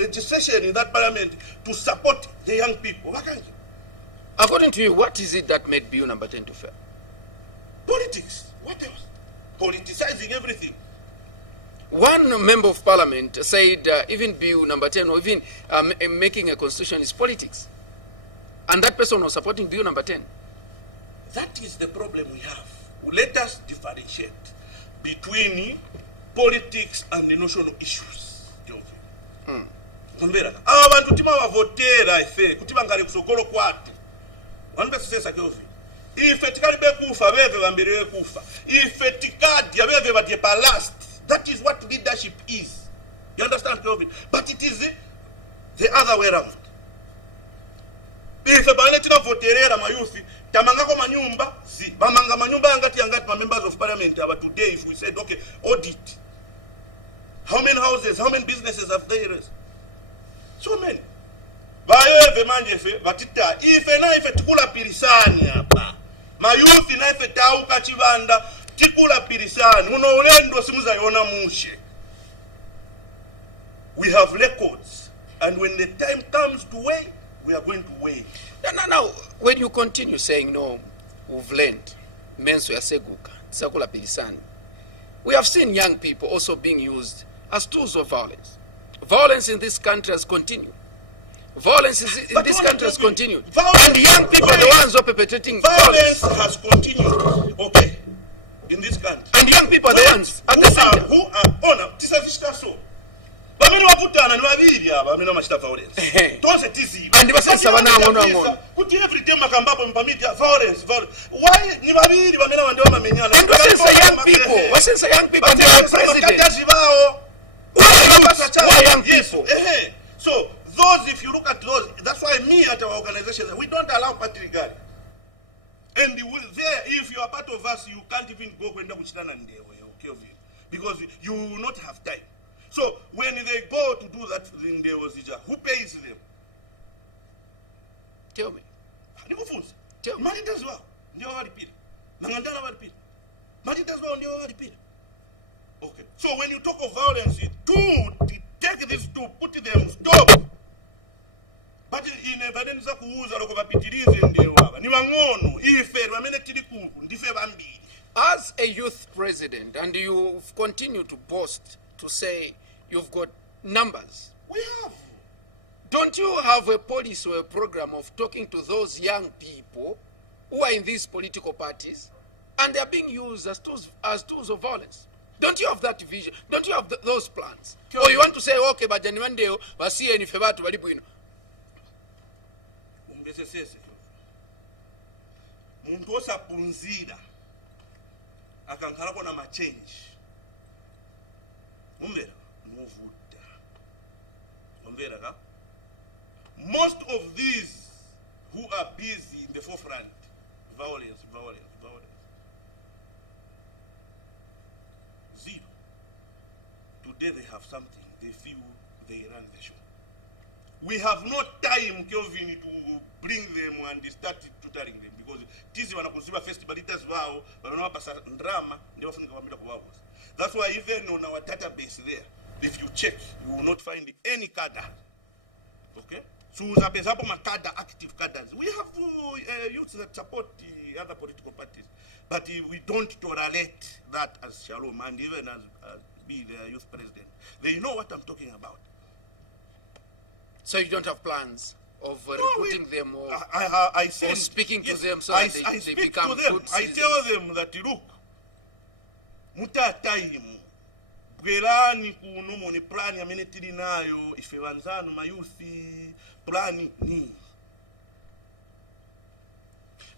registration in that parliament to support the young people. According to you, what is it that made bill number 10 to fail? Politics. What else? Politicizing everything. One member of parliament said even bill number 10 or even making a constitution is politics. And that person was supporting bill number 10. That is the problem we have. Let us differentiate between politics and the notional issues. Kumbera abantu timawavotera ife kuti vangale kusokolo kwati vanopesesesa kyovi ife tikalibe kufa veve vambiriwe kufa ife tikadya veve vadye palast. That is what leadership is. You understand kyovi? But it is the other way around. Ife bane tinavoterera mayuthi tamangako manyumba si bamanga manyumba yangati ma members of parliament. But today if we said okay, audit how many houses, how many businesses have they raised? So many. Bayewe manje fe batita ife na ife tikula pirisani hapa. Mayuthi na ife tauka chivanda tikula pirisani. Uno ulendo simuza yona mushe. We have records, and when the time comes to weigh, we are going to weigh. Now, when you continue saying no, we've learned menso ya seguka tikula pirisani, we have seen young people also being used as tools of violence. Violence in this country has continued. Violence in this country has continued. And young people are the ones who are perpetrating violence. Has continued. Okay. In this country. And young people are the ones at the center. Who are honor. Tisafishka so. Bamino waputana ni waviri aba bamino mashita violence. Tonse tizi. And basesa bana ngono. Kuti every time akambapo mpamidi violence. Why ni waviri bamino wande wamenyana. And basesa young people. Basesa young people and the president. Why young people? So those, if you look at those, that's why me at our organization, we don't allow party regard. And there, if you are part of us, you can't even go when okay, because you will not have time. So when they go to do that in the who pays them? Tell me. Tell me. Money does well. Okay. So when you talk of violence, take this to put them stop. But in evidence of kuuza loko bapitirize ndewa. Ni wangono ife bamene tili kuku ndife bambiri. As a youth president, and you've continued to boast to say you've got numbers. We have. Don't you have a policy or a program of talking to those young people who are in these political parties and they're being used as tools of violence? Don't you have that vision? Don't you have those plans? Or you want to say, okay, but Januandeo, Vasia and Febato, Valibuino? Muntosa punzira akankhala kona ma change umbera muvuta umbera ka most of these who are busy in the forefront violence zero. Today they have something, they feel they run the show. We have no time, Kelvin, to bring them and start tutoring them because tizi wanakuziba festivalitas vao wanapasa drama ndio wafunika kwa kwa. That's why even on our database there, if you check, you will not find any cadre. Okay? So zabezapo makada active cadres. We have youths that support the other political parties, but we don't tolerate that as Shalom and even as be the youth president. They know what I'm talking about. So you don't have plans of recruiting them or speaking to them so that they become good citizens? I tell them that, look, muta time, bwerani kuno ni plan ya menetiri nayo, ife wanzanu mayuthi, plan ni.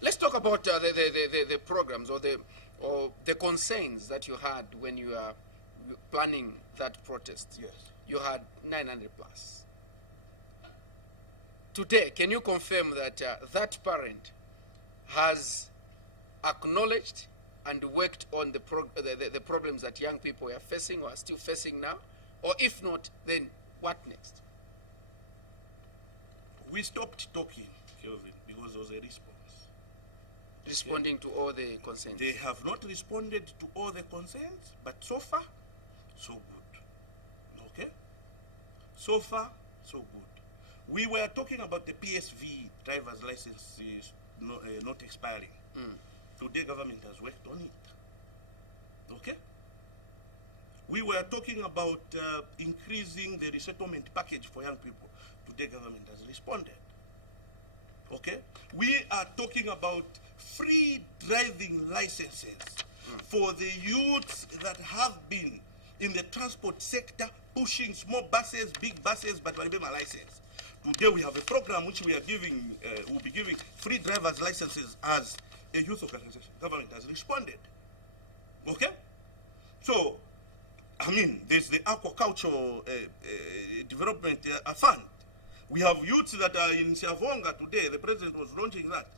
Let's talk about the programs or the concerns that you had when you are planning that protest. Yes. You had 900 plus. Today, can you confirm that that parent has acknowledged and worked on the problems that young people are facing or are still facing now? Or if not, then what next? We stopped talking, Kelvin, because there was a response. Responding to all the concerns? They have not responded to all the concerns, but so far, so good. Okay? So far, so good. We were talking about the PSV driver's license not expiring. Today, government has worked on it. Okay? We were talking about increasing the resettlement package for young people. Today, government has responded. Okay? We are talking about free driving licenses for the youths that have been in the transport sector pushing small buses, big buses, but will be my license. Today we have a program which we are giving, will be giving free driver's licenses as a youth organization. Government has responded. Okay? So, I mean, there's the aquaculture development fund. We have youths that are in Siavonga today. The president was launching that.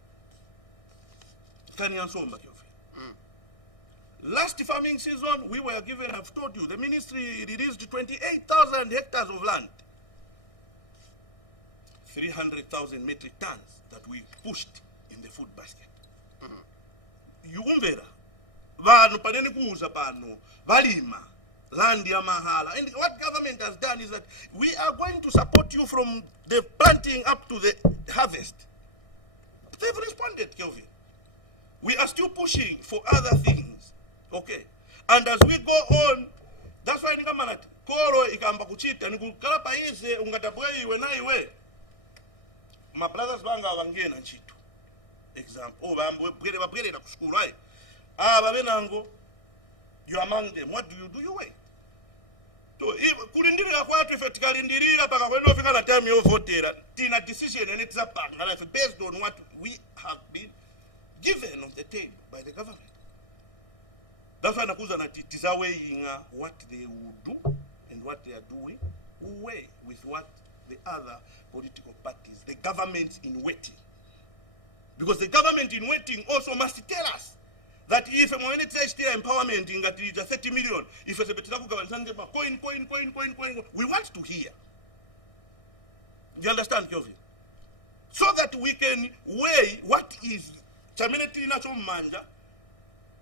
Last farming season, we were given, I've told you, the ministry released 28,000 hectares of land. 300,000 metric tons that we pushed in the food basket. Yuumvera. Vanu paneni kuuza pano. Valima. Land ya mahala. And what government has done is that we are going to support you from the planting up to the harvest. They've responded, Kelvin. We are still pushing for other things. Okay? And as we go on, that's why nikamanat koro ikamba kuchita nikukala paize ungatabwe iwe na iwe. My brothers banga wangena nchito. Example. Oh, bambwe na kushukuru ai. Babenango, you among them. What do? You wait. So, kulindirira kwatu ife tikalindirira paka kwenda ofika na time yo votera. Tina decision and it's a partner based on what we have been given on the table by the government. That's why nakuza na tisa weighing what they would do and what they are doing way with what the other political parties, the government in waiting. Because the government in waiting also must tell us that if a money empowerment in that 30 million, if it's a bit coin, we want to hear. You understand, Kelvin? So that we can weigh what is Chaminati Nacho Manja,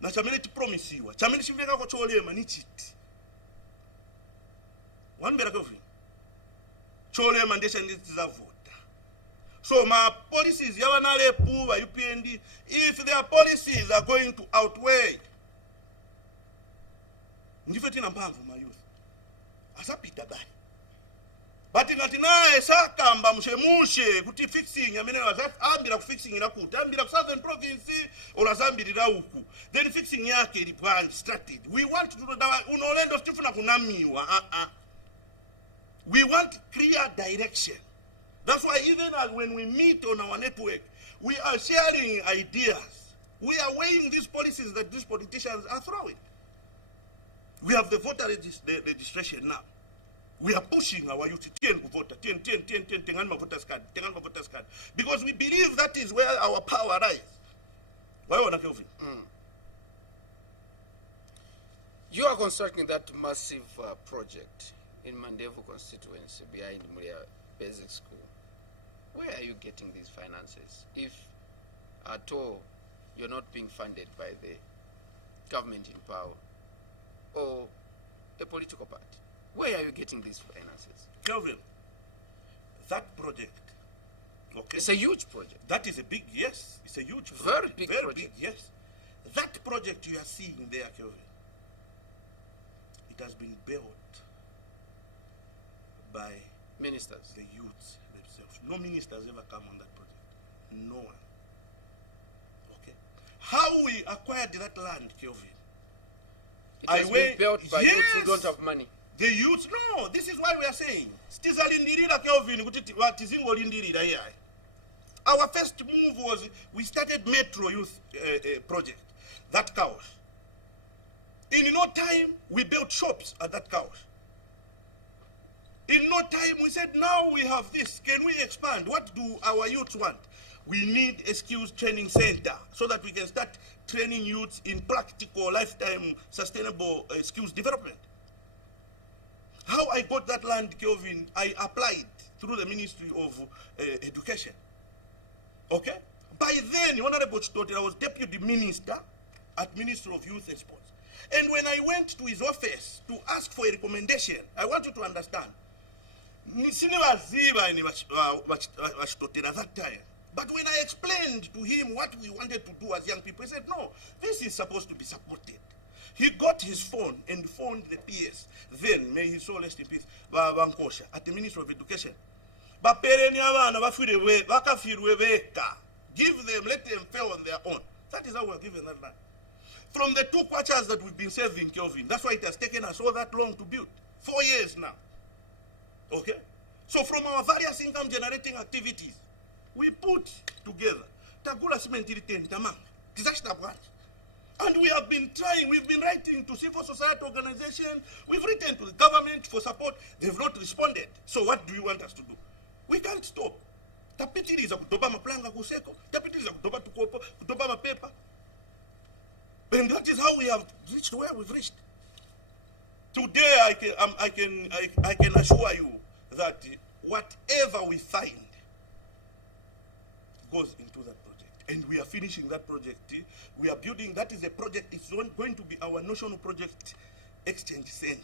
na Chaminati Promisiwa, Chaminati Vega Chole Manichit. One better Kelvin. Chole Mandation is a vote. So my policies, Yavanale Puva, UPND, if their policies are going to outweigh, Nifetina Bambu, my youth, as a Peter Bay. But in Atina, Sakamba, Mushe, Kuti fixing, I mean, I'm fixing in a Kut, I'm Southern Province or Azambi Rauku. Then fixing Yaki, the plan started. We want to do that, Unolendo Stefana Kunami, we want clear direction. That's why even as when we meet on our network, we are sharing ideas. We are weighing these policies that these politicians are throwing. We have the voter registration now. We are pushing our youth, 10 voter, 10 voters card, because we believe that is where our power lies. Why want to You are constructing that massive project in Mandevu constituency behind Mukeya Basic School. Where are you getting these finances? If at all you're not being funded by the government in power or a political party, where are you getting these finances? Kelvin, that project, okay? It's a huge project. That is a big, yes, it's a huge project. Very big project. Big, yes. That project you are seeing there, Kelvin, it has been built by ministers, the youths themselves. No minister has ever come on that project. No one. Okay. How we acquired that land, Kelvin? It has been built by youths who don't have money. The youths, no, this is why we are saying. Kelvin, our first move was we started Metro Youth Project, that house. In no time, we built shops at that house. In no time, we said, now we have this. Can we expand? What do our youths want? We need a skills training center so that we can start training youths in practical, lifetime, sustainable skills development. How I got that land, Kelvin, I applied through the Ministry of Education. Okay? By then, Honorable Chitoti, I was Deputy Minister at Ministry of Youth and Sports. And when I went to his office to ask for a recommendation, I want you to understand, at that time, But when I explained to him what we wanted to do as young people, he said, no, this is supposed to be supported. He got his phone and phoned the PS. Then, may his soul rest in peace, Bankosha, at the Ministry of Education. Give them, let them fail on their own. That is how we're given that land. From the 2 kwatas that we've been saving, Kelvin, that's why it has taken us all that long to build. 4 years now. Okay? So from our various income generating activities, we put together Tagula Cement Tamang. And we have been trying, we've been writing to civil society organizations, we've written to the government for support, they've not responded. So what do you want us to do? We can't stop. Tapitiliza kutoba maplanga kuseko, tapitiliza kutoba tukopo, kutoba mapepa. And that is how we have reached where we've reached. Today I can assure you that whatever we find goes into that project. And we are finishing that project. We are building, that is a project, it's going to be our national project exchange center.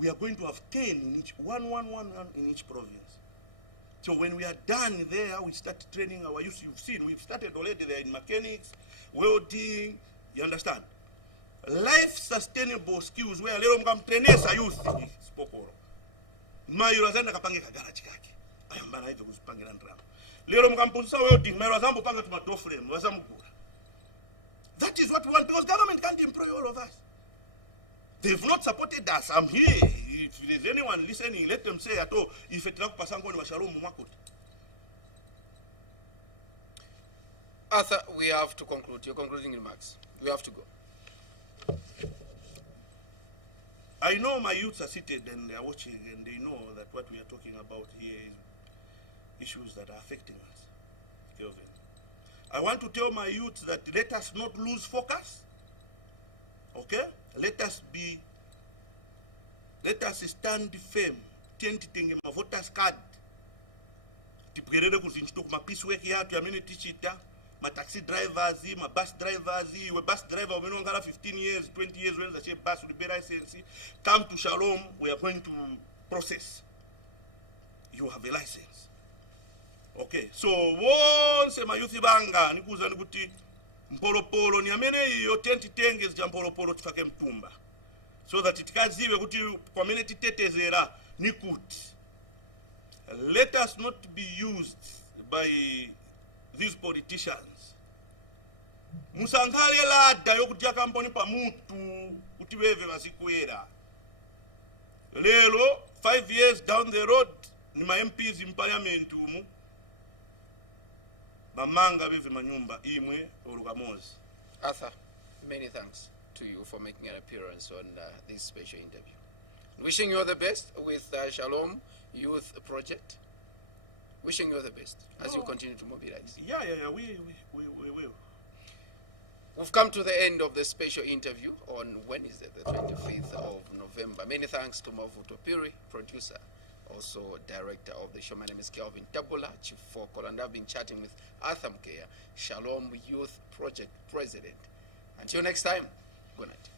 We are going to have 10 in each, one in each province. So when we are done there, we start training our youth. You've seen, we've started already there in mechanics, welding, you understand? Life sustainable skills where lero mkamtrenesa youth spokoro. Mayo razanda kapange kagaraji kake. Ayambana hivyo kuzipangira ndrama. Lero mkampunsa welding, mayo razambo panga tumato frame, wazamugura. That is what we want because government can't employ all of us. They've not supported us. I'm here. If there's anyone listening, let them say at all, if it's not Pasangoni Washalom Mumakut. Arthur, we have to conclude. Your concluding remarks. We have to go. I know my youths are seated and they are watching and they know that what we are talking about here is issues that are affecting us. Kelvin. I want to tell my youths that let us not lose focus. Okay? Let us stand firm. Tenti my voters card. Tipgerere kuzinchito kuma piecework yatu ya mini tichita. My taxi drivers, my bus drivers, we bus driver, we don't 15 years, 20 years, when the bus will be license. Come to Shalom, we are going to process. You have a license. Okay, so once my youth banga, nikuza nikuti, mpolo ni amene yo tenti tenges ja mpolo tufake mtumba. So that it can ziwe kuti community tetezera nikuti. Let us not be used by these politicians. Musankhale ladda yokutia kamponi pa mutu kuti beve basikwera. Lelo 5 years down the road ni ma MPs in parliament umu bamanga beve manyumba imwe olukamozi. Arthur, many thanks to you for making an appearance on this special interview. Wishing you all the best with Shalom Youth Project. Wishing you all the best as you continue to mobilize. Yeah, we will. We've come to the end of the special interview on Wednesday, the 25th of November. Many thanks to Mavuto Piri, producer, also director of the show. My name is Kelvin Tabula, Chief Focal, and I've been chatting with Arthur Mukeya, Shalom Youth Project President. Until next time, good night.